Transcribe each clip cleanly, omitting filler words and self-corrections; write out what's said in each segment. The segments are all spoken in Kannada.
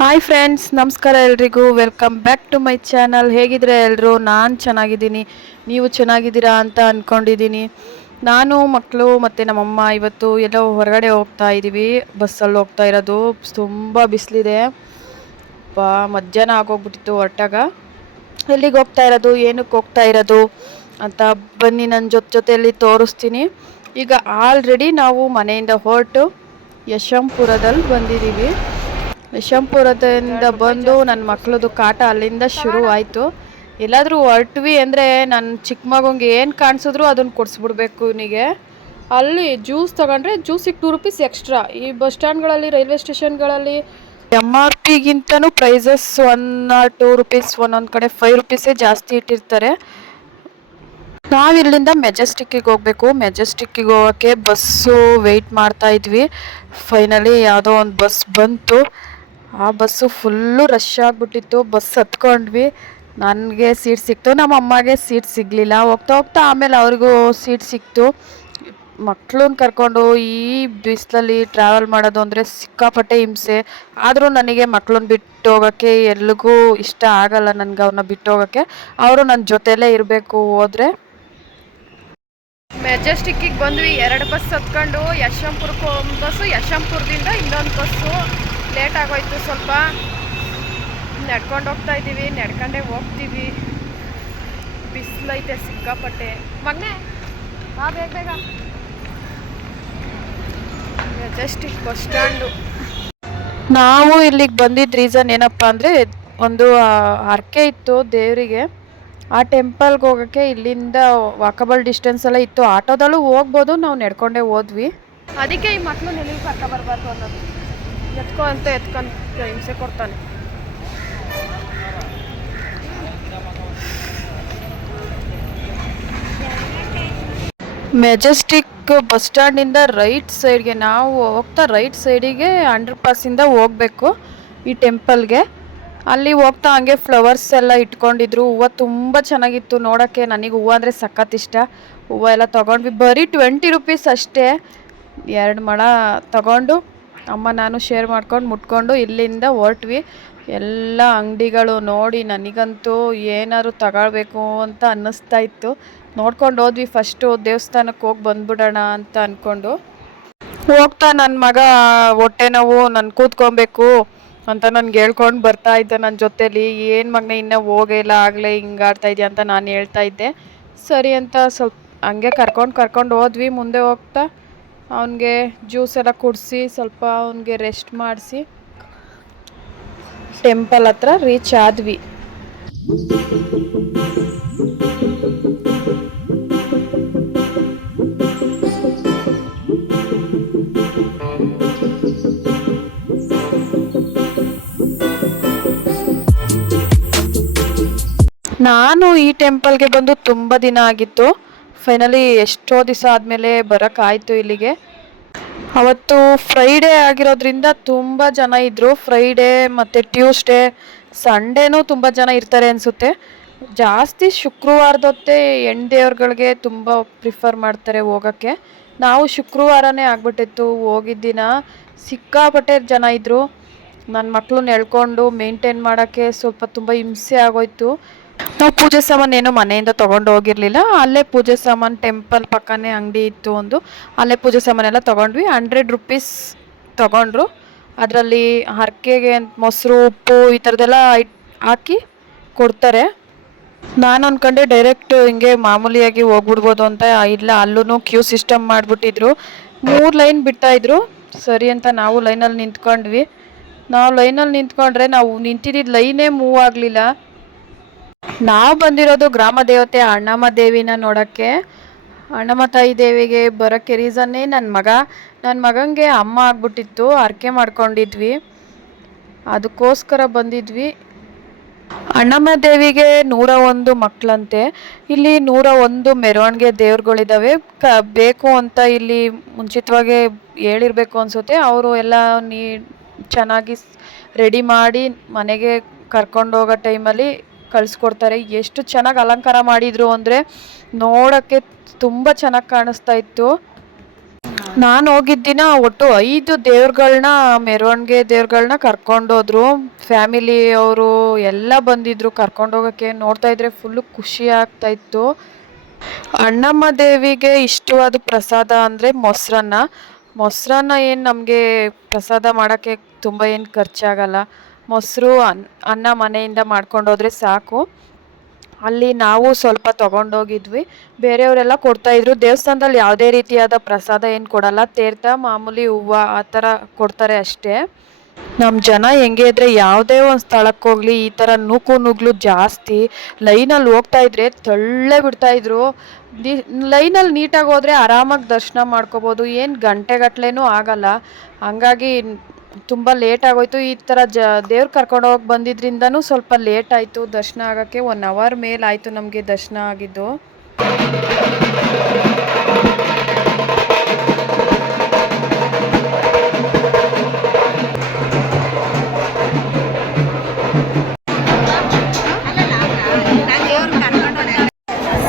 ಹಾಯ್ ಫ್ರೆಂಡ್ಸ್, ನಮಸ್ಕಾರ ಎಲ್ರಿಗೂ. Welcome back to my channel. ಹೇಗಿದ್ರೆ ಎಲ್ಲರೂ? ನಾನು ಚೆನ್ನಾಗಿದ್ದೀನಿ, ನೀವು ಚೆನ್ನಾಗಿದ್ದೀರಾ ಅಂತ ಅಂದ್ಕೊಂಡಿದ್ದೀನಿ. ನಾನು ಮಕ್ಕಳು ಮತ್ತು ನಮ್ಮಮ್ಮ ಇವತ್ತು ಎಲ್ಲೋ ಹೊರಗಡೆ ಹೋಗ್ತಾ ಇದ್ದೀವಿ. ಬಸ್ಸಲ್ಲಿ ಹೋಗ್ತಾ ಇರೋದು. ತುಂಬ ಬಿಸಿಲಿದೆ. ಮಧ್ಯಾಹ್ನ ಆಗೋಗ್ಬಿಟ್ಟಿತ್ತು ಹೊರಟಾಗ. ಎಲ್ಲಿಗೆ ಹೋಗ್ತಾ ಇರೋದು, ಏನಕ್ಕೆ ಹೋಗ್ತಾ ಇರೋದು ಅಂತ ಬನ್ನಿ ನನ್ನ ಜೊತೆಯಲ್ಲಿ ತೋರಿಸ್ತೀನಿ. ಈಗ ಆಲ್ರೆಡಿ ನಾವು ಮನೆಯಿಂದ ಹೊರಟು ಯಶವಂತಪುರದಲ್ಲಿ ಬಂದಿದ್ದೀವಿ. ಯಶವಂತಪುರದಿಂದ ಬಂದು ನನ್ನ ಮಕ್ಕಳದು ಕಾಟ ಅಲ್ಲಿಂದ ಶುರು ಆಯಿತು. ಎಲ್ಲಾದರೂ ಹೊರಟ್ವಿ ಅಂದರೆ ನನ್ನ ಚಿಕ್ಕ ಮಗಂಗೆ ಏನು ಕಾಣಿಸಿದ್ರು ಅದನ್ನು ಕೊಡಿಸ್ಬಿಡ್ಬೇಕು ಇವನಿಗೆ. ಅಲ್ಲಿ ಜ್ಯೂಸ್ ತೊಗೊಂಡ್ರೆ ಜ್ಯೂಸಿಗೆ 2 ರೂಪೀಸ್ ಎಕ್ಸ್ಟ್ರಾ. ಈ ಬಸ್ ಸ್ಟ್ಯಾಂಡ್ಗಳಲ್ಲಿ, ರೈಲ್ವೆ ಸ್ಟೇಷನ್ಗಳಲ್ಲಿ MRPಗಿಂತನೂ ಪ್ರೈಸಸ್ 1 or 2 ರೂಪೀಸ್, ಒಂದೊಂದು ಕಡೆ 5 ರೂಪೀಸೇ ಜಾಸ್ತಿ ಇಟ್ಟಿರ್ತಾರೆ. ನಾವಿಲ್ಲಿಂದ ಮೆಜೆಸ್ಟಿಕ್ಕಿಗೆ ಹೋಗಬೇಕು. ಮೆಜೆಸ್ಟಿಕ್ಕಿಗೆ ಹೋಗೋಕ್ಕೆ ಬಸ್ಸು ವೆಯ್ಟ್ ಮಾಡ್ತಾ ಇದ್ವಿ. ಫೈನಲಿ ಯಾವುದೋ ಒಂದು ಬಸ್ ಬಂತು. ಆ ಬಸ್ಸು ಫುಲ್ಲು ರಶ್ ಆಗಿಬಿಟ್ಟಿತ್ತು. ಬಸ್ ಹತ್ಕೊಂಡ್ವಿ. ನನಗೆ ಸೀಟ್ ಸಿಕ್ತು, ನಮ್ಮ ಅಮ್ಮಗೆ ಸೀಟ್ ಸಿಗಲಿಲ್ಲ. ಹೋಗ್ತಾ ಹೋಗ್ತಾ ಆಮೇಲೆ ಅವ್ರಿಗೂ ಸೀಟ್ ಸಿಕ್ತು. ಮಕ್ಕಳನ್ನ ಕರ್ಕೊಂಡು ಈ ಬಿಸಿಲಲ್ಲಿ ಟ್ರಾವೆಲ್ ಮಾಡೋದು ಅಂದರೆ ಸಿಕ್ಕಾಪಟ್ಟೆ ಹಿಂಸೆ. ಆದರೂ ನನಗೆ ಮಕ್ಕಳನ್ನ ಬಿಟ್ಟು ಹೋಗೋಕ್ಕೆ ಎಲ್ಲಿಗೂ ಇಷ್ಟ ಆಗಲ್ಲ. ನನಗೆ ಅವ್ರನ್ನ ಬಿಟ್ಟು ಹೋಗೋಕ್ಕೆ ಅವರು ನನ್ನ ಜೊತೆಯಲ್ಲೇ ಇರಬೇಕು. ಹೋದರೆ ಮೆಜೆಸ್ಟಿಕ್ಕಿಗೆ ಬಂದ್ವಿ. 2 ಬಸ್ ಹತ್ಕೊಂಡು ಯಶವಂತಪುರಕ್ಕೆ ಒಂದು ಬಸ್ಸು, ಯಶವಂತಪುರದಿಂದ ಇನ್ನೊಂದು ಬಸ್ಸು. ಲೇಟ್ ಆಗೋಯ್ತು ಸ್ವಲ್ಪ. ನಡ್ಕೊಂಡು ಹೋಗ್ತಾ ಇದ್ದೀವಿ, ನಡ್ಕೊಂಡೇ ಹೋಗ್ತೀವಿ. ಬಿಸಿಲೈತೆ ಸಿಕ್ಕಾಪಟ್ಟೆ. ಮಗನೇ ಬೇಗ ಬೇಗ. Majestic bus stand. ನಾವು ಇಲ್ಲಿಗೆ ಬಂದಿದ್ದ ರೀಸನ್ ಏನಪ್ಪ ಅಂದರೆ, ಒಂದು ಹರಕೆ ಇತ್ತು ದೇವರಿಗೆ. ಆ ಟೆಂಪಲ್ಗೆ ಹೋಗೋಕ್ಕೆ ಇಲ್ಲಿಂದ ವಾಕಬಲ್ ಡಿಸ್ಟೆನ್ಸ್ ಎಲ್ಲ ಇತ್ತು. ಆಟೋದಲ್ಲೂ ಹೋಗ್ಬೋದು, ನಾವು ನಡ್ಕೊಂಡೇ ಹೋದ್ವಿ. ಅದಕ್ಕೆ ಈ ಮಕ್ಕಳು ನೆಲ್ಲಿಗೆ ಕರ್ಕೊ ಬರಬಾರ್ದು ಅನ್ನೋದು. ಎತ್ಕೊ ಅಂತ ಎತ್ಕೊಂಡು ಹಿಂಸೆ ಕೊಡ್ತಾನೆ. ಮೆಜೆಸ್ಟಿಕ್ ಬಸ್ ಸ್ಟ್ಯಾಂಡಿಂದ ರೈಟ್ ಸೈಡ್ಗೆ, ನಾವು ಹೋಗ್ತಾ ರೈಟ್ ಸೈಡಿಗೆ ಅಂಡರ್ ಪಾಸಿಂದ ಹೋಗಬೇಕು ಈ ಟೆಂಪಲ್ಗೆ. ಅಲ್ಲಿ ಹೋಗ್ತಾ ಹಂಗೆ ಫ್ಲವರ್ಸ್ ಎಲ್ಲ ಇಟ್ಕೊಂಡಿದ್ರು. ಹೂವು ತುಂಬ ಚೆನ್ನಾಗಿತ್ತು ನೋಡೋಕ್ಕೆ. ನನಗೆ ಹೂವು ಅಂದರೆ ಸಖತ್ ಇಷ್ಟ. ಹೂವು ಎಲ್ಲ ತೊಗೊಂಡ್ವಿ. ಬರೀ 20 ರೂಪೀಸ್ ಅಷ್ಟೇ. 2 ಮೊಳ ತೊಗೊಂಡು ಅಮ್ಮ ನಾನು ಶೇರ್ ಮಾಡ್ಕೊಂಡು ಮುಟ್ಕೊಂಡು ಇಲ್ಲಿಂದ ಹೊರಟ್ವಿ. ಎಲ್ಲ ಅಂಗಡಿಗಳು ನೋಡಿ ನನಗಂತೂ ಏನಾದ್ರು ತಗೊಳ್ಬೇಕು ಅಂತ ಅನ್ನಿಸ್ತಾ ಇತ್ತು. ನೋಡ್ಕೊಂಡು ಹೋದ್ವಿ. ಫಸ್ಟು ದೇವಸ್ಥಾನಕ್ಕೆ ಹೋಗಿ ಬಂದ್ಬಿಡೋಣ ಅಂತ ಅಂದ್ಕೊಂಡು ಹೋಗ್ತಾ ನನ್ನ ಮಗ ಹೊಟ್ಟೆ ನೋವು, ನಾನು ಕೂತ್ಕೊಬೇಕು ಅಂತ ನನಗೆ ಹೇಳ್ಕೊಂಡು ಬರ್ತಾ ಇದ್ದೆ ನನ್ನ ಜೊತೇಲಿ. ಏನು ಮಗನೇ ಇನ್ನೂ ಹೋಗೇ ಇಲ್ಲ, ಆಗಲೇ ಹಿಂಗೆ ಆಡ್ತಾ ಇದೆಯಾ ಅಂತ ನಾನು ಹೇಳ್ತಾ ಇದ್ದೆ. ಸರಿ ಅಂತ ಸ್ವಲ್ಪ ಹಂಗೆ ಕರ್ಕೊಂಡು ಹೋದ್ವಿ. ಮುಂದೆ ಹೋಗ್ತಾ ಅವನಿಗೆ ಜ್ಯೂಸ್ ಎಲ್ಲ ಕುಡಿಸಿ ಸ್ವಲ್ಪ ಅವನಿಗೆ ರೆಸ್ಟ್ ಮಾಡಿಸಿ ಟೆಂಪಲ್ ಹತ್ರ ರೀಚ್ ಆದ್ವಿ. ನಾನು ಈ ಟೆಂಪಲ್ಗೆ ಬಂದು ತುಂಬ ದಿನ ಆಗಿತ್ತು. ಫೈನಲಿ ಎಷ್ಟೋ ದಿವಸ ಆದಮೇಲೆ ಬರೋಕ್ಕಾಯಿತು ಇಲ್ಲಿಗೆ. ಅವತ್ತು ಫ್ರೈಡೇ ಆಗಿರೋದ್ರಿಂದ ತುಂಬ ಜನ ಇದ್ದರು. ಫ್ರೈಡೇ ಮತ್ತು ಟ್ಯೂಸ್ಡೇ, ಸಂಡೇನೂ ತುಂಬ ಜನ ಇರ್ತಾರೆ ಅನಿಸುತ್ತೆ. ಜಾಸ್ತಿ ಶುಕ್ರವಾರದೊತ್ತೆ ಹೆಣ್ಣು ದೇವ್ರುಗಳಿಗೆ ತುಂಬ ಪ್ರಿಫರ್ ಮಾಡ್ತಾರೆ ಹೋಗೋಕ್ಕೆ. ನಾವು ಶುಕ್ರವಾರನೇ ಆಗ್ಬಿಟ್ಟಿತ್ತು ಹೋಗಿದ್ದ ದಿನ. ಸಿಕ್ಕಾಪಟ್ಟೆ ಜನ ಇದ್ದರು. ನನ್ನ ಮಕ್ಕಳನ್ನ ಎಳ್ಕೊಂಡು ಮೇಂಟೈನ್ ಮಾಡೋಕ್ಕೆ ಸ್ವಲ್ಪ ತುಂಬ ಹಿಂಸೆ ಆಗೋಯ್ತು. ನಾವು ಪೂಜೆ ಸಾಮಾನು ಏನೋ ಮನೆಯಿಂದ ತೊಗೊಂಡು ಹೋಗಿರಲಿಲ್ಲ. ಅಲ್ಲೇ ಪೂಜೆ ಸಾಮಾನು ಟೆಂಪಲ್ ಪಕ್ಕನೇ ಅಂಗಡಿ ಇತ್ತು ಒಂದು. ಅಲ್ಲೇ ಪೂಜೆ ಸಾಮಾನೆಲ್ಲ ತೊಗೊಂಡ್ವಿ. 100 ರೂಪೀಸ್ ತೊಗೊಂಡ್ರು. ಅದರಲ್ಲಿ ಹರಕೆಗೆ ಮೊಸರು, ಉಪ್ಪು ಈ ಥರದ್ದೆಲ್ಲ ಹಾಕಿ ಕೊಡ್ತಾರೆ. ನಾನು ಅಂದ್ಕೊಂಡೆ ಡೈರೆಕ್ಟ್ ಹಿಂಗೆ ಮಾಮೂಲಿಯಾಗಿ ಹೋಗ್ಬಿಡ್ಬೋದು ಅಂತ. ಇಲ್ಲ, ಅಲ್ಲೂ ಕ್ಯೂ ಸಿಸ್ಟಮ್ ಮಾಡಿಬಿಟ್ಟಿದ್ರು. 3 ಲೈನ್ ಬಿಡ್ತಾಯಿದ್ರು. ಸರಿ ಅಂತ ನಾವು ಲೈನಲ್ಲಿ ನಿಂತ್ಕೊಂಡ್ವಿ. ನಾವು ಲೈನಲ್ಲಿ ನಿಂತ್ಕೊಂಡ್ರೆ ನಾವು ನಿಂತಿದ್ದ ಲೈನೇ ಮೂವ್ ಆಗಲಿಲ್ಲ. ನಾವು ಬಂದಿರೋದು ಗ್ರಾಮ ದೇವತೆ ಅಣ್ಣಮ್ಮ ದೇವಿನ ನೋಡೋಕ್ಕೆ. ಅಣ್ಣಮ್ಮ ತಾಯಿ ದೇವಿಗೆ ಬರೋಕ್ಕೆ ರೀಸನ್ನೇ ನನ್ನ ಮಗನಿಗೆ ಅಮ್ಮ ಆಗ್ಬಿಟ್ಟಿತ್ತು. ಹರಕೆ ಮಾಡ್ಕೊಂಡಿದ್ವಿ, ಅದಕ್ಕೋಸ್ಕರ ಬಂದಿದ್ವಿ. ಅಣ್ಣಮ್ಮ ದೇವಿಗೆ 101 ಮಕ್ಕಳಂತೆ. ಇಲ್ಲಿ 101 ಮೆರವಣಿಗೆ ದೇವ್ರುಗಳಿದ್ದಾವೆ. ಬೇಕು ಅಂತ ಇಲ್ಲಿ ಮುಂಚಿತವಾಗಿ ಹೇಳಿರಬೇಕು ಅನಿಸುತ್ತೆ. ಅವರು ಎಲ್ಲ ಚೆನ್ನಾಗಿ ರೆಡಿ ಮಾಡಿ ಮನೆಗೆ ಕರ್ಕೊಂಡೋಗೋ ಟೈಮಲ್ಲಿ ಕಳಿಸ್ಕೊಡ್ತಾರೆ. ಎಷ್ಟು ಚೆನ್ನಾಗಿ ಅಲಂಕಾರ ಮಾಡಿದರು ಅಂದರೆ ನೋಡೋಕ್ಕೆ ತುಂಬ ಚೆನ್ನಾಗಿ ಕಾಣಿಸ್ತಾ ಇತ್ತು. ನಾನು ಹೋಗಿದ್ದ ದಿನ ಒಟ್ಟು 5 ದೇವ್ರುಗಳ್ನ ಮೆರವಣಿಗೆ ದೇವ್ರುಗಳ್ನ ಕರ್ಕೊಂಡೋದ್ರು. ಫ್ಯಾಮಿಲಿ ಅವರು ಎಲ್ಲ ಬಂದಿದ್ರು ಕರ್ಕೊಂಡೋಗಕ್ಕೆ. ನೋಡ್ತಾ ಇದ್ರೆ ಫುಲ್ಲು ಖುಷಿ ಆಗ್ತಾ ಇತ್ತು. ಅಣ್ಣಮ್ಮ ದೇವಿಗೆ ಇಷ್ಟವಾದ ಪ್ರಸಾದ ಅಂದರೆ ಮೊಸರನ್ನ. ಮೊಸರನ್ನ ಏನು ನಮಗೆ ಪ್ರಸಾದ ಮಾಡೋಕ್ಕೆ ತುಂಬ ಏನು ಖರ್ಚಾಗಲ್ಲ. ಮೊಸರು ಅನ್ನ ಮನೆಯಿಂದ ಮಾಡ್ಕೊಂಡೋದ್ರೆ ಸಾಕು. ಅಲ್ಲಿ ನಾವು ಸ್ವಲ್ಪ ತೊಗೊಂಡೋಗಿದ್ವಿ. ಬೇರೆಯವರೆಲ್ಲ ಕೊಡ್ತಾಯಿದ್ರು. ದೇವಸ್ಥಾನದಲ್ಲಿ ಯಾವುದೇ ರೀತಿಯಾದ ಪ್ರಸಾದ ಏನು ಕೊಡಲ್ಲ. ತೀರ್ಥ, ಮಾಮೂಲಿ ಹೂವು ಆ ಥರ ಕೊಡ್ತಾರೆ ಅಷ್ಟೇ. ನಮ್ಮ ಜನ ಹೆಂಗೆ ಅಂದರೆ ಯಾವುದೇ ಒಂದು ಸ್ಥಳಕ್ಕೆ ಹೋಗಲಿ ಈ ಥರ ನೂಕು ನುಗ್ಲು ಜಾಸ್ತಿ. ಲೈನಲ್ಲಿ ಹೋಗ್ತಾ ಇದ್ರೆ ತಳ್ಳೇ ಬಿಡ್ತಾಯಿದ್ರು. ಲೈನಲ್ಲಿ ನೀಟಾಗಿ ಹೋದರೆ ಆರಾಮಾಗಿ ದರ್ಶನ ಮಾಡ್ಕೋಬೋದು. ಏನು ಗಂಟೆಗಟ್ಲೆನೂ ಆಗಲ್ಲ. ಹಂಗಾಗಿ ತುಂಬ ಲೇಟ್ ಆಗೋಯ್ತು. ಈ ಥರ ದೇವ್ರು ಕರ್ಕೊಂಡು ಹೋಗಿ ಬಂದಿದ್ರಿಂದನೂ ಸ್ವಲ್ಪ ಲೇಟ್ ಆಯಿತು ದರ್ಶನ ಆಗೋಕ್ಕೆ. 1 ಅವರ್ ಮೇಲೆ ಆಯಿತು ನಮಗೆ ದರ್ಶನ ಆಗಿದ್ದು.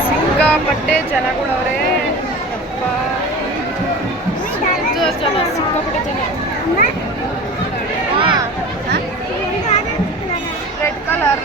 ಸಿಕ್ಕಾಪಟ್ಟೆ ಜನಗಳವ್ರೆ. ಯಪ್ಪ ಜನ ಸಿಕ್ಕಾಪಟ್ಟೆ ಜನ. Red colour.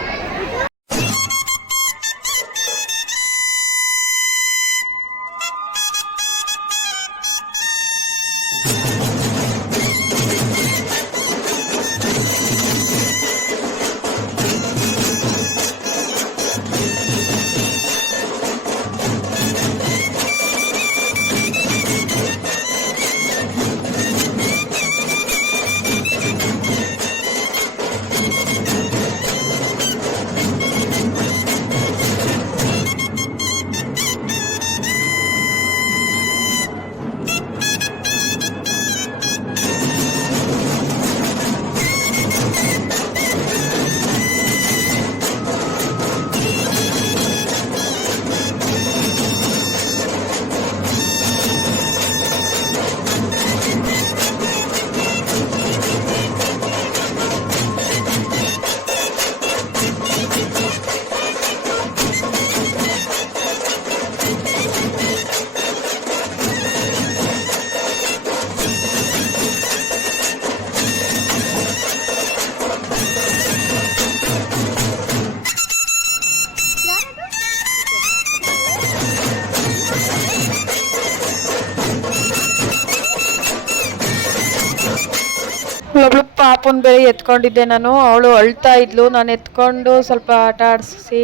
ಒಬ್ಳು ಪಾಪನ್ ಬೇರೆ ಎತ್ಕೊಂಡಿದ್ದೆ ನಾನು. ಅವಳು ಅಳ್ತಾ ಇದ್ಲು. ನಾನು ಎತ್ಕೊಂಡು ಸ್ವಲ್ಪ ಆಟ ಆಡಿಸಿ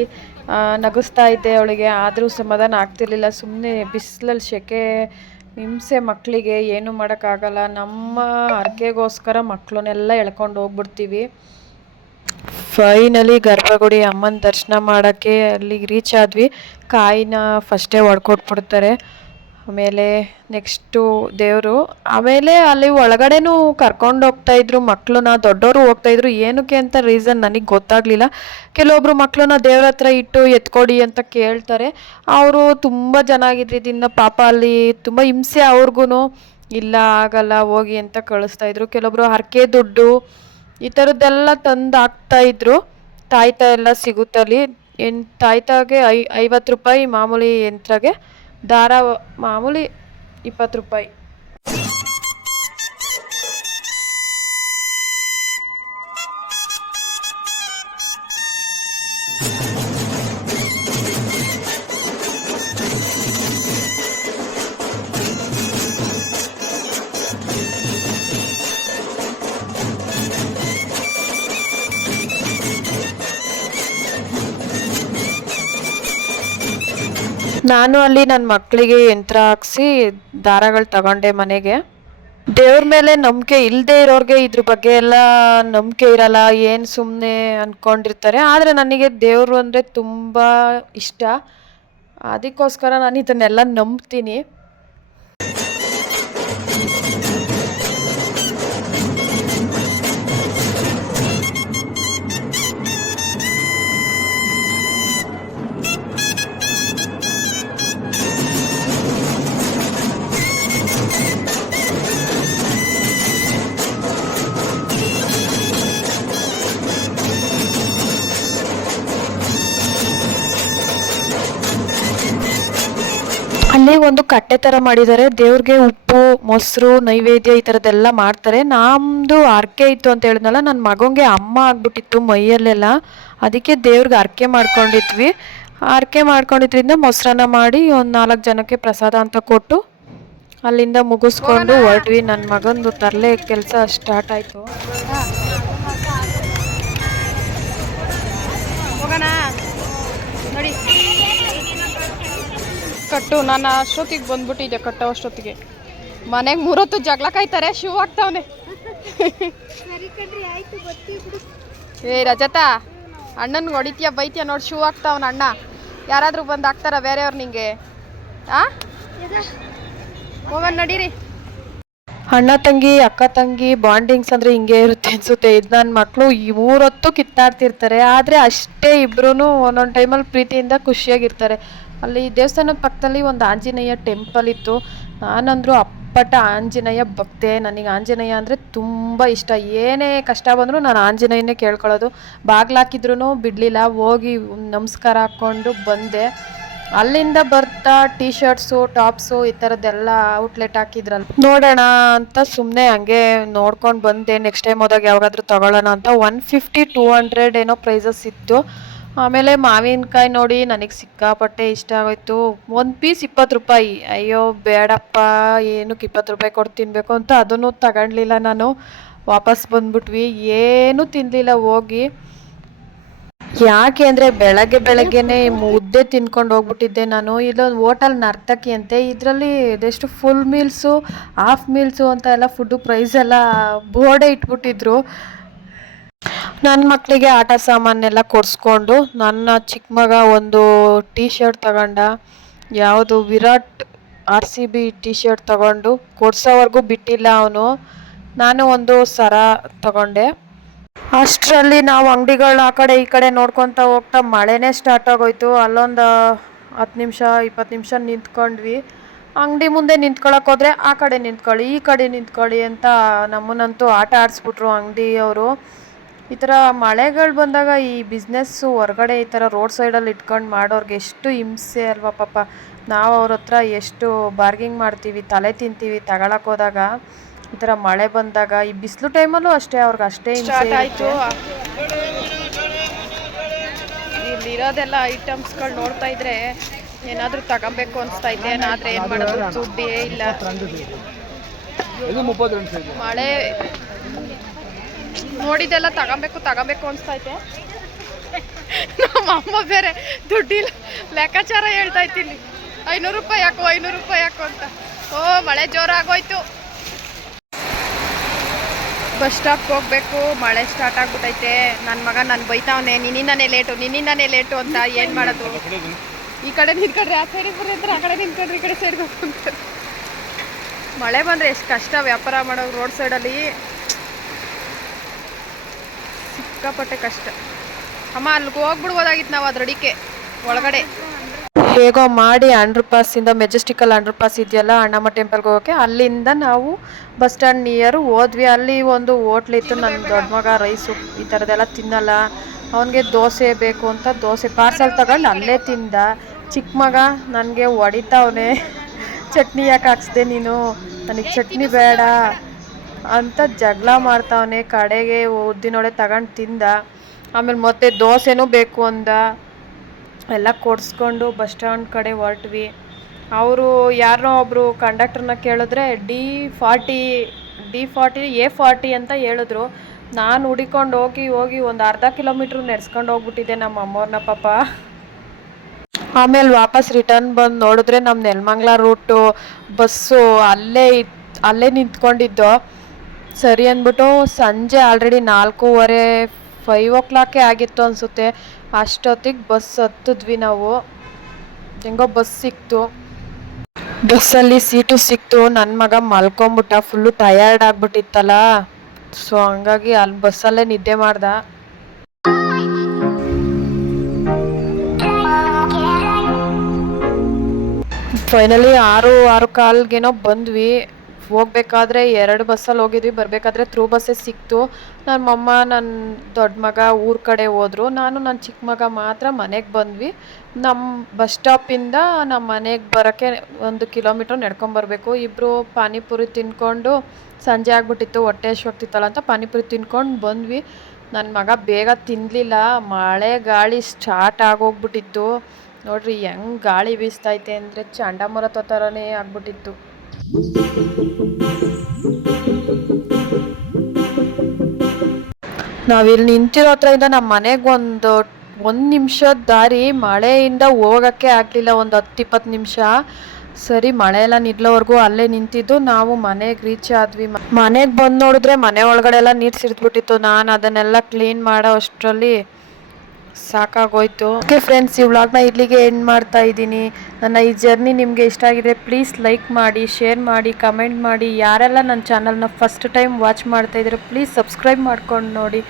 ನಗಿಸ್ತಾ ಇದ್ದೆ ಅವಳಿಗೆ. ಆದರೂ ಸಮಾಧಾನ ಆಗ್ತಿರ್ಲಿಲ್ಲ. ಸುಮ್ಮನೆ ಬಿಸಿಲಲ್ಲಿ ಸೆಕೆ ಹಿಂಸೆ ಮಕ್ಕಳಿಗೆ ಏನೂ ಮಾಡೋಕ್ಕಾಗಲ್ಲ. ನಮ್ಮ ಹರಕೆಗೋಸ್ಕರ ಮಕ್ಕಳನ್ನೆಲ್ಲ ಎಳ್ಕೊಂಡು ಹೋಗ್ಬಿಡ್ತೀವಿ. ಫೈನಲಿ ಗರ್ಭಗುಡಿ ಅಮ್ಮನ ದರ್ಶನ ಮಾಡೋಕ್ಕೆ ಅಲ್ಲಿಗೆ ರೀಚ್ ಆದ್ವಿ. ಕಾಯಿನ ಫಸ್ಟೇ ಒಡ್ಕೊಟ್ಬಿಡ್ತಾರೆ. ಆಮೇಲೆ ನೆಕ್ಸ್ಟು ದೇವರು. ಆಮೇಲೆ ಅಲ್ಲಿ ಒಳಗಡೆನೂ ಕರ್ಕೊಂಡು ಹೋಗ್ತಾಯಿದ್ರು ಮಕ್ಕಳನ್ನ. ದೊಡ್ಡವರು ಹೋಗ್ತಾಯಿದ್ರು. ಏನಕ್ಕೆ ಅಂತ ರೀಸನ್ ನನಗೆ ಗೊತ್ತಾಗಲಿಲ್ಲ. ಕೆಲವೊಬ್ರು ಮಕ್ಕಳನ್ನ ದೇವ್ರ ಹತ್ರ ಇಟ್ಟು ಎತ್ಕೊಡಿ ಅಂತ ಕೇಳ್ತಾರೆ. ಅವರು ತುಂಬ ಜನ ಆಗಿದ್ದರಿಂದ ಪಾಪ ಅಲ್ಲಿ ತುಂಬ ಹಿಂಸೆ ಅವ್ರಿಗೂ. ಇಲ್ಲ ಆಗಲ್ಲ ಹೋಗಿ ಅಂತ ಕಳಿಸ್ತಾಯಿದ್ರು. ಕೆಲವೊಬ್ರು ಹರಕೆ ದುಡ್ಡು ಈ ಥರದ್ದೆಲ್ಲ ತಂದು ಹಾಕ್ತಾಯಿದ್ರು. ತಾಯ್ತ ಎಲ್ಲ ಸಿಗುತ್ತಲ್ಲಿ. ತಾಯ್ತಾಗೆ 50 ರೂಪಾಯಿ, ಮಾಮೂಲಿ ಯಂತ್ರಗೆ ದಾರ ಮಾಮೂಲಿ 20 ರೂಪಾಯಿ. ನಾನು ಅಲ್ಲಿ ನನ್ನ ಮಕ್ಕಳಿಗೆ ಯಂತ್ರ ಹಾಕ್ಸಿ ದಾರಗಳು ತಗೊಂಡೆ ಮನೆಗೆ. ದೇವ್ರ ಮೇಲೆ ನಂಬಿಕೆ ಇಲ್ಲದೆ ಇರೋರಿಗೆ ಇದ್ರ ಬಗ್ಗೆ ಎಲ್ಲ ನಂಬಿಕೆ ಇರಲ್ಲ. ಏನು ಸುಮ್ಮನೆ ಅಂದ್ಕೊಂಡಿರ್ತಾರೆ. ಆದರೆ ನನಗೆ ದೇವರು ಅಂದರೆ ತುಂಬ ಇಷ್ಟ. ಅದಕ್ಕೋಸ್ಕರ ನಾನು ಇದನ್ನೆಲ್ಲ ನಂಬ್ತೀನಿ. ಅಲ್ಲಿ ಒಂದು ಕಟ್ಟೆ ಥರ ಮಾಡಿದ್ದಾರೆ, ದೇವ್ರಿಗೆ ಉಪ್ಪು ಮೊಸರು ನೈವೇದ್ಯ ಈ ಥರದ್ದೆಲ್ಲ ಮಾಡ್ತಾರೆ. ನಮ್ಮದು ಹರಕೆ ಇತ್ತು ಅಂತ ಹೇಳಿದ್ನಲ್ಲ, ನನ್ನ ಮಗನಿಗೆ ಅಮ್ಮ ಆಗ್ಬಿಟ್ಟಿತ್ತು ಮೈಯಲ್ಲೆಲ್ಲ, ಅದಕ್ಕೆ ದೇವ್ರಿಗೆ ಹರಕೆ ಮಾಡ್ಕೊಂಡಿದ್ವಿ. ಹರಕೆ ಮಾಡ್ಕೊಂಡಿದ್ರಿಂದ ಮೊಸರನ್ನ ಮಾಡಿ ಒಂದು 4 ಜನಕ್ಕೆ ಪ್ರಸಾದ ಅಂತ ಕೊಟ್ಟು ಅಲ್ಲಿಂದ ಮುಗಿಸ್ಕೊಂಡು ಹೊರಟ್ವಿ. ನನ್ನ ಮಗಂದು ತರಲೆ ಕೆಲಸ ಸ್ಟಾರ್ಟ್ ಆಯಿತು. ನೋಡಿ ಕಟ್ಟು, ನಾನು ಅಷ್ಟೊತ್ತಿಗೆ ಬಂದ್ಬಿಟ್ಟಿದ್ದೆ, ಕಟ್ಟೋ ಅಷ್ಟೊತ್ತಿಗೆ ಮನೆಗೆ 3 ಹೊತ್ತು ಜಗಳ ಕಾಯ್ತಾರೆ. ಶೂ ಆಗ್ತಾವನೆ. ಏ ರಜತ, ಅಣ್ಣನ್ಗೆ ಹೊಡಿತೀಯ ಬೈತೀಯ ನೋಡಿ, ಶೂ ಆಗ್ತಾವನ ಅಣ್ಣ. ಯಾರಾದರೂ ಬಂದು ಹಾಕ್ತಾರ ಬೇರೆಯವ್ರು ನಿಂಗೆ? ಹೋಗೋಣ ನಡೀರಿ. ಅಣ್ಣ ತಂಗಿ ಅಕ್ಕ ತಂಗಿ ಬಾಂಡಿಂಗ್ಸ್ ಅಂದರೆ ಹಿಂಗೆ ಇರುತ್ತೆ ಅನಿಸುತ್ತೆ. ಇದು ನನ್ನ ಮಕ್ಕಳು 3 ಹೊತ್ತು ಕಿತ್ತಾಡ್ತಿರ್ತಾರೆ, ಆದರೆ ಅಷ್ಟೇ ಇಬ್ಬರೂ ಒಂದೊಂದು ಟೈಮಲ್ಲಿ ಪ್ರೀತಿಯಿಂದ ಖುಷಿಯಾಗಿರ್ತಾರೆ. ಅಲ್ಲಿ ದೇವಸ್ಥಾನದ ಪಕ್ಕದಲ್ಲಿ ಒಂದು ಆಂಜನೇಯ ಟೆಂಪಲ್ ಇತ್ತು. ನಾನಂದರೂ ಅಪ್ಪಟ ಆಂಜನೇಯ ಭಕ್ತೆ. ನನಗೆ ಆಂಜನೇಯ ಅಂದರೆ ತುಂಬ ಇಷ್ಟ. ಏನೇ ಕಷ್ಟ ಬಂದರೂ ನಾನು ಆಂಜನೇಯನೇ ಕೇಳ್ಕೊಳ್ಳೋದು. ಬಾಗ್ಲಾಕಿದ್ರೂ ಬಿಡಲಿಲ್ಲ, ಹೋಗಿ ನಮಸ್ಕಾರ ಹಾಕ್ಕೊಂಡು ಬಂದೆ. ಅಲ್ಲಿಂದ ಬರ್ತಾ ಟೀ ಶರ್ಟ್ಸು ಟಾಪ್ಸು ಈ ಥರದ್ದೆಲ್ಲ ಔಟ್ಲೆಟ್ ಹಾಕಿದ್ರಲ್ಲ, ನೋಡೋಣ ಅಂತ ಸುಮ್ಮನೆ ಹಂಗೆ ನೋಡ್ಕೊಂಡು ಬಂದೆ. ನೆಕ್ಸ್ಟ್ ಟೈಮ್ ಹೋದಾಗ ಯಾವಾಗಾದ್ರೂ ತೊಗೊಳ್ಳೋಣ ಅಂತ. 150-200 ಏನೋ ಪ್ರೈಸಸ್ ಇತ್ತು. ಆಮೇಲೆ ಮಾವಿನಕಾಯಿ ನೋಡಿ ನನಗೆ ಸಿಕ್ಕಾಪಟ್ಟೆ ಇಷ್ಟ ಆಗೋಯ್ತು. ಒಂದು ಪೀಸ್ 20 ರೂಪಾಯಿ. ಅಯ್ಯೋ ಬೇಡಪ್ಪ, ಏನಕ್ಕೆ 20 ರೂಪಾಯಿ ಕೊಟ್ಟು ತಿನ್ನಬೇಕು ಅಂತ ಅದನ್ನು ತಗೊಳ್ಲಿಲ್ಲ. ನಾನು ವಾಪಸ್ ಬಂದ್ಬಿಟ್ವಿ, ಏನೂ ತಿನ್ನಲಿಲ್ಲ ಹೋಗಿ. ಯಾಕೆ ಅಂದರೆ ಬೆಳಗ್ಗೆನೇ ಮುದ್ದೆ ತಿನ್ಕೊಂಡು ಹೋಗ್ಬಿಟ್ಟಿದ್ದೆ ನಾನು. ಇಲ್ಲೊಂದು ಹೋಟೆಲ್ ನರ್ತಕಿ ಅಂತೆ, ಇದರಲ್ಲಿ ಇದೆಷ್ಟು ಫುಲ್ ಮೀಲ್ಸು ಹಾಫ್ ಮೀಲ್ಸು ಅಂತ ಎಲ್ಲ ಫುಡ್ಡು ಪ್ರೈಸ್ ಎಲ್ಲ ಬೋರ್ಡೇ ಇಟ್ಬಿಟ್ಟಿದ್ರು. ನನ್ನ ಮಕ್ಕಳಿಗೆ ಆಟ ಸಾಮಾನೆಲ್ಲ ಕೊಡಿಸ್ಕೊಂಡು, ನನ್ನ ಚಿಕ್ಕ ಮಗ ಒಂದು ಟೀ ಶರ್ಟ್ ತಗೊಂಡ, ಯಾವುದು ವಿರಾಟ್ RCB ಟೀ ಶರ್ಟ್ ತಗೊಂಡು ಕೊಡ್ಸೋವರೆಗೂ ಬಿಟ್ಟಿಲ್ಲ ಅವನು. ನಾನು ಒಂದು ಸರ ತಗೊಂಡೆ. ಅಷ್ಟರಲ್ಲಿ ನಾವು ಅಂಗಡಿಗಳನ್ನ ಆ ಕಡೆ ಈ ಕಡೆ ನೋಡ್ಕೊತ ಹೋಗ್ತಾ ಮಳೆನೇ ಸ್ಟಾರ್ಟ್ ಆಗೋಯ್ತು. ಅಲ್ಲೊಂದು 10 ನಿಮಿಷ 20 ನಿಮಿಷ ನಿಂತ್ಕೊಂಡ್ವಿ. ಅಂಗಡಿ ಮುಂದೆ ನಿಂತ್ಕೊಳ್ಳೋಕೆ ಹೋದರೆ ಆ ಕಡೆ ನಿಂತ್ಕೊಳ್ಳಿ ಈ ಕಡೆ ನಿಂತ್ಕೊಳ್ಳಿ ಅಂತ ನಮ್ಮನ್ನಂತೂ ಆಟ ಆಡಿಸ್ಬಿಟ್ರು ಅಂಗಡಿಯವರು. ಈ ಥರ ಮಳೆಗಳು ಬಂದಾಗ ಈ ಬಿಸ್ನೆಸ್ಸು ಹೊರಗಡೆ ಈ ಥರ ರೋಡ್ ಸೈಡಲ್ಲಿ ಇಟ್ಕೊಂಡು ಮಾಡೋರ್ಗೆ ಎಷ್ಟು ಹಿಂಸೆ ಅಲ್ವಾ ಪಾಪ. ನಾವು ಅವ್ರ ಹತ್ರ ಎಷ್ಟು ಬಾರ್ಗಿಂಗ್ ಮಾಡ್ತೀವಿ, ತಲೆ ತಿಂತೀವಿ ತಗೊಳಕ್ಕೆ ಹೋದಾಗ. ಈ ಥರ ಮಳೆ ಬಂದಾಗ, ಈ ಬಿಸಿಲು ಟೈಮಲ್ಲೂ ಅಷ್ಟೇ ಅವ್ರಿಗೆ ಅಷ್ಟೇ ಹಿಂಸೆ ಆಯಿತು. ಇಲ್ಲಿರೋದೆಲ್ಲ ಐಟಮ್ಸ್ಗಳು ನೋಡ್ತಾ ಇದ್ರೆ ಏನಾದರೂ ತಗೊಬೇಕು ಅನಿಸ್ತಾ ಇದೆ. ಆದರೆ ಏನು ಮಾಡೋದು, ದುಡ್ಡೇ ಇಲ್ಲ. ಮಳೆ ನೋಡಿದೆಲ್ಲ ತಗೊಬೇಕು ಅನಿಸ್ತೈತೆ. ನಮ್ಮ ಅಮ್ಮ ಬೇರೆ ದುಡ್ಡಿಲ್ಲ ಲೆಕ್ಕಾಚಾರ ಹೇಳ್ತಾ ಇದ್ದೀನಿ. 500 ರೂಪಾಯಿ ಯಾಕೋ 500 ರೂಪಾಯಿ ಯಾಕೋ ಅಂತ. ಮಳೆ ಜೋರಾಗೋಯ್ತು. ಬಸ್ ಸ್ಟಾಪ್ಗೆ ಹೋಗ್ಬೇಕು, ಮಳೆ ಸ್ಟಾರ್ಟ್ ಆಗ್ಬಿಟ್ಟೈತೆ. ನನ್ನ ಮಗ ನಾನು ಬೈತಾವನೆ, ನಿನ್ನಿಂದಾನೇ ಲೇಟು ಅಂತ. ಏನು ಮಾಡೋದು, ಈ ಕಡೆ ನಿಂತ್ಕೊಂಡ್ರೆ ಆ ಸೈಡಿಗೆ ಬರ್ರಿ ಅಂತಾರೆ, ಆ ಕಡೆ ನಿಂತ್ಕೊಂಡ್ರೆ ಈ ಕಡೆ ಸೈಡ್ಗೆ ಹೋಗ್ತಾರೆ. ಮಳೆ ಬಂದರೆ ಎಷ್ಟು ಕಷ್ಟ ವ್ಯಾಪಾರ ಮಾಡೋದು ರೋಡ್ ಸೈಡಲ್ಲಿ, ಸಿಕ್ಕಾಪಟ್ಟೆ ಕಷ್ಟ. ಅಮ್ಮ ಅಲ್ಲಿಗೆ ಹೋಗ್ಬಿಡ್ಬೋದಾಗಿತ್ತು ನಾವು ಅದರಡಿಕೆ ಒಳಗಡೆ. ಹೇಗೋ ಮಾಡಿ ಅಂಡರ್ ಪಾಸಿಂದ ಮೆಜೆಸ್ಟಿಕಲ್ ಅಂಡರ್ ಪಾಸ್ ಇದೆಯಲ್ಲ ಅಣ್ಣಮ್ಮ ಟೆಂಪಲ್ಗೆ ಹೋಗೋಕ್ಕೆ, ಅಲ್ಲಿಂದ ನಾವು ಬಸ್ ಸ್ಟ್ಯಾಂಡ್ ನಿಯರ್ ಹೋದ್ವಿ. ಅಲ್ಲಿ ಒಂದು ಹೋಟ್ಲ್ ಇತ್ತು. ನನ್ನ ದೊಡ್ಡ ಮಗ ರೈಸು ಈ ಥರದ್ದೆಲ್ಲ ತಿನ್ನಲ್ಲ, ಅವನಿಗೆ ದೋಸೆ ಬೇಕು ಅಂತ ದೋಸೆ ಪಾರ್ಸಲ್ ತಗೊಂಡು ಅಲ್ಲೇ ತಿಂದ. ಚಿಕ್ಕ ಮಗ ನನಗೆ ಹೊಡಿತಾವನೆ, ಚಟ್ನಿ ಯಾಕೆ ಹಾಕ್ಸ್ದೆ ನೀನು, ನನಗೆ ಚಟ್ನಿ ಬೇಡ ಅಂತ ಜಗಳ ಮಾಡ್ತಾವನೆ. ಕಡೆಗೆ ಉದ್ದಿನೊಡೆ ತಗೊಂಡು ತಿಂದ. ಆಮೇಲೆ ಮತ್ತೆ ದೋಸೆನೂ ಬೇಕು ಅಂದ. ಎಲ್ಲ ಕೊಡಿಸ್ಕೊಂಡು ಬಸ್ ಸ್ಟ್ಯಾಂಡ್ ಕಡೆ ಹೊರಟ್ವಿ. ಅವರು ಯಾರನ್ನೋ ಒಬ್ಬರು ಕಂಡಕ್ಟರ್ನ ಕೇಳಿದ್ರೆ D40 A40 ಅಂತ ಹೇಳಿದ್ರು. ನಾನು ಹುಡಿಕೊಂಡು ಹೋಗಿ ಒಂದು ಅರ್ಧ ಕಿಲೋಮೀಟ್ರ್ ನಡೆಸ್ಕೊಂಡು ಹೋಗ್ಬಿಟ್ಟಿದ್ದೆ ನಮ್ಮ ಅಮ್ಮವ್ರನ್ನ ಪಾಪ. ಆಮೇಲೆ ವಾಪಸ್ ರಿಟರ್ನ್ ಬಂದು ನೋಡಿದ್ರೆ ನಮ್ಮ ನೆಲಮಂಗಲ ರೂಟು ಬಸ್ಸು ಅಲ್ಲೇ ನಿಂತ್ಕೊಂಡಿದ್ದು. ಸರಿ ಅಂದ್ಬಿಟ್ಟು ಸಂಜೆ ಆಲ್ರೆಡಿ 4:15 5 o'clock ಆಗಿತ್ತು ಅನಿಸುತ್ತೆ. ಅಷ್ಟೊತ್ತಿಗೆ ಬಸ್ ಹತ್ತಿದ್ವಿ ನಾವು. ಹೆಂಗೋ ಬಸ್ ಸಿಕ್ತು, ಬಸ್ಸಲ್ಲಿ ಸೀಟು ಸಿಕ್ತು. ನನ್ನ ಮಗ ಮಲ್ಕೊಂಬಿಟ್ಟ, ಫುಲ್ಲು ಟಯರ್ಡ್ ಆಗಿಬಿಟ್ಟಿತ್ತಲ್ಲ. ಸೊ ಹಂಗಾಗಿ ಅಲ್ಲಿ ಬಸ್ಸಲ್ಲೇ ನಿದ್ದೆ ಮಾಡ್ದ. ಫೈನಲಿ 6 6:15 ಬಂದ್ವಿ. ಹೋಗ್ಬೇಕಾದ್ರೆ 2 ಬಸ್ಸಲ್ಲಿ ಹೋಗಿದ್ವಿ, ಬರಬೇಕಾದ್ರೆ ಥ್ರೂ ಬಸ್ಸೇ ಸಿಕ್ತು. ನಮ್ಮಮ್ಮ ನನ್ನ ದೊಡ್ಡ ಮಗ ಊರ ಕಡೆ ಹೋದ್ರು, ನಾನು ನನ್ನ ಚಿಕ್ಕ ಮಗ ಮಾತ್ರ ಮನೆಗೆ ಬಂದ್ವಿ. ನಮ್ಮ ಬಸ್ ಸ್ಟಾಪಿಂದ ನಮ್ಮ ಮನೆಗೆ ಬರೋಕ್ಕೆ 1 ಕಿಲೋಮೀಟ್ರ್ ನಡ್ಕೊಂಬರ್ಬೇಕು. ಇಬ್ಬರು ಪಾನಿಪುರಿ ತಿಂದ್ಕೊಂಡು ಸಂಜೆ ಆಗ್ಬಿಟ್ಟಿತ್ತು, ಹೊಟ್ಟೆ ಹಶ್ವಾಗ್ತಿತ್ತಲ್ಲ ಅಂತ ಪಾನಿಪುರಿ ತಿನ್ಕೊಂಡು ಬಂದ್ವಿ. ನನ್ನ ಮಗ ಬೇಗ ತಿನ್ನಲಿಲ್ಲ, ಮಳೆ ಗಾಳಿ ಸ್ಟಾರ್ಟ್ ಆಗೋಗ್ಬಿಟ್ಟಿತ್ತು. ನೋಡ್ರಿ ಹೆಂಗೆ ಗಾಳಿ ಬೀಸ್ತೈತೆ ಅಂದರೆ ಚಂಡಮಾರುತ ಥರನೇ ಆಗ್ಬಿಟ್ಟಿತ್ತು. ನಾವಿಲ್ಲಿ ನಿಂತಿರೋ ಹತ್ರದಿಂದ ನಮ್ಮ ಮನೆಗೆ ಒಂದು ನಿಮಿಷದ ದಾರಿ, ಮಳೆಯಿಂದ ಹೋಗೋಕ್ಕೆ ಆಗಲಿಲ್ಲ. ಒಂದು 10-20 ನಿಮಿಷ. ಸರಿ ಮಳೆ ಎಲ್ಲ ನಿಲ್ಲೋವರೆಗೂ ಅಲ್ಲೇ ನಿಂತಿದ್ದು. ನಾವು ಮನೆಗೆ ರೀಚ್ ಆದ್ವಿ. ಮನೆಗೆ ಬಂದು ನೋಡಿದ್ರೆ ಮನೆ ಒಳಗಡೆ ಎಲ್ಲ ನೀರು ಸಿಡಿದ್ಬಿಟ್ಟಿತ್ತು. ನಾನು ಅದನ್ನೆಲ್ಲ ಕ್ಲೀನ್ ಮಾಡೋ ಅಷ್ಟರಲ್ಲಿ ಸಾಕಾಗೋಯ್ತು. ಓಕೆ ಫ್ರೆಂಡ್ಸ್, ಈ ವ್ಲಾಗ್ನ ಇಲ್ಲಿಗೆ ಎಂಡ್ ಮಾಡ್ತಾ ಇದ್ದೀನಿ. ನನ್ನ ಈ ಜರ್ನಿ ನಿಮಗೆ ಇಷ್ಟ ಆಗಿದೆ ಪ್ಲೀಸ್ ಲೈಕ್ ಮಾಡಿ, ಶೇರ್ ಮಾಡಿ, ಕಮೆಂಟ್ ಮಾಡಿ. ಯಾರೆಲ್ಲ ನನ್ನ ಚಾನಲ್ನ ಫಸ್ಟ್ ಟೈಮ್ ವಾಚ್ ಮಾಡ್ತಾ ಇದ್ದೀರೋ ಪ್ಲೀಸ್ ಸಬ್ಸ್ಕ್ರೈಬ್ ಮಾಡ್ಕೊಂಡು ನೋಡಿ.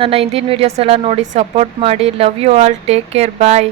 ನನ್ನ ಹಿಂದಿನ ವೀಡಿಯೋಸ್ ಎಲ್ಲ ನೋಡಿ ಸಪೋರ್ಟ್ ಮಾಡಿ. Love you all, take care, bye.